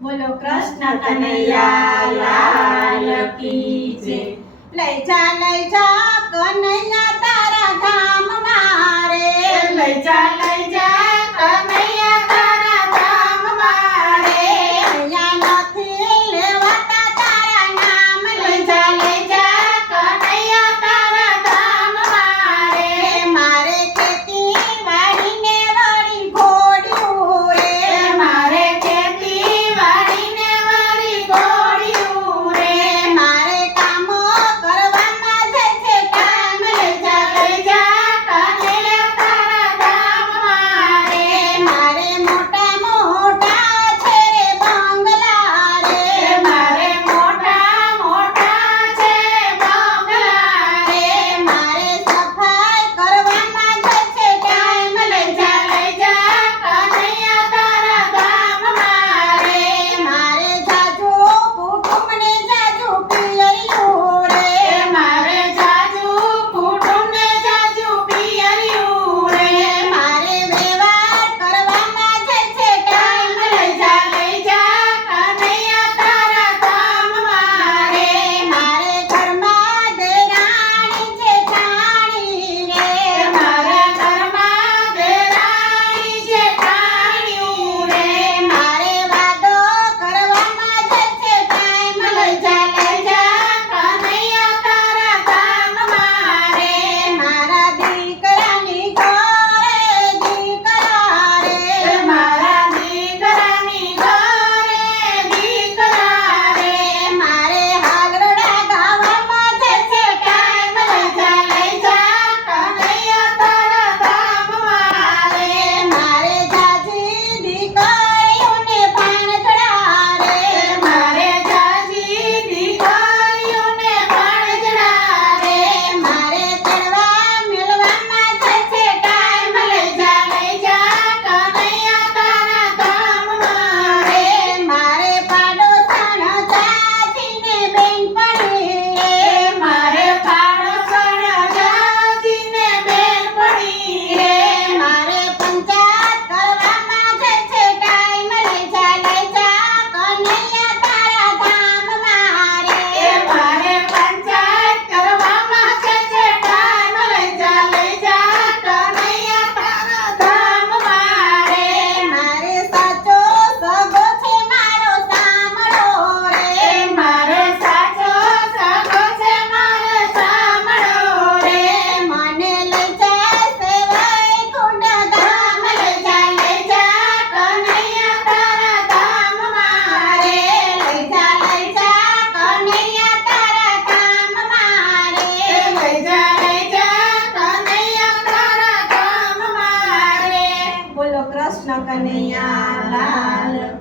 બોલો કૃષ્ણ કનૈયા લાલ કી જય. લઈ જા લઈ જા કૃષ્ણ કનૈયા લાલ.